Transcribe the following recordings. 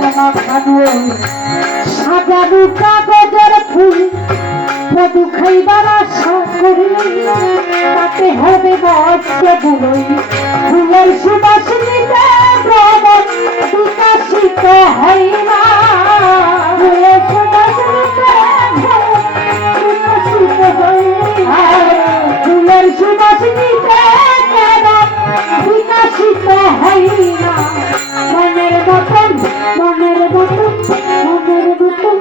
মাখানো সাজানো কাগজের ফুল মধু খাইবার আশা করি তাতে হবে বসে বুড়ই ফুলের সুবাস নিতে প্রবল বিকাশিত হয় না ফুলের সুবাস নিতে বিকাশিত হয় ফুলের সুবাস নিতে বিকাশিত হয় না মনের মতন মনের মতন মনের মতন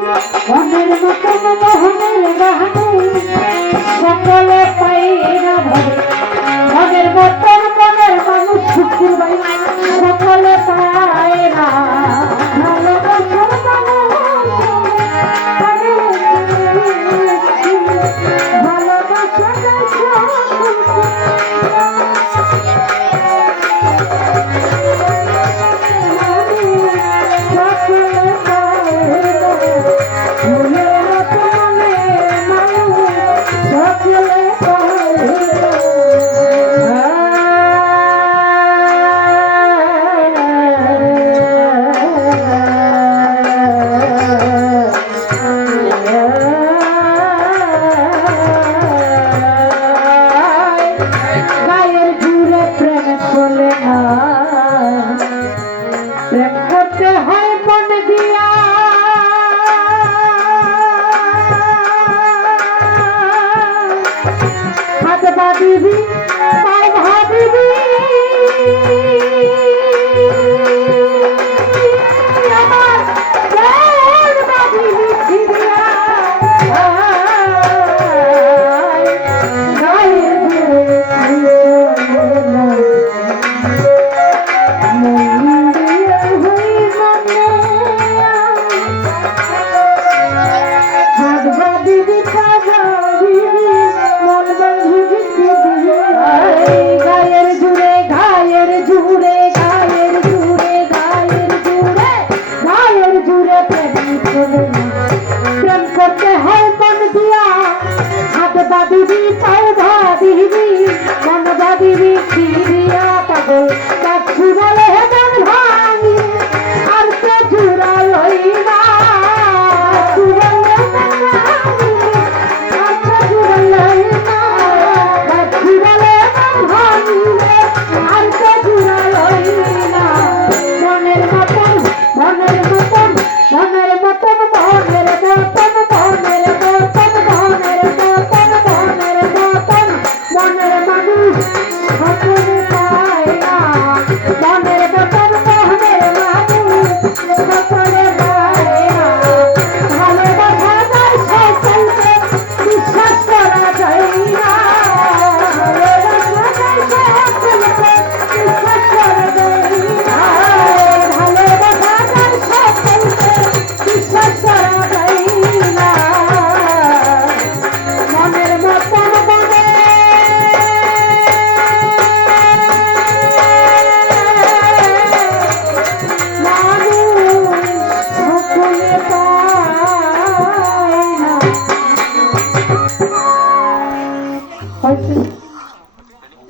মনের মতন মোহনের বাহানে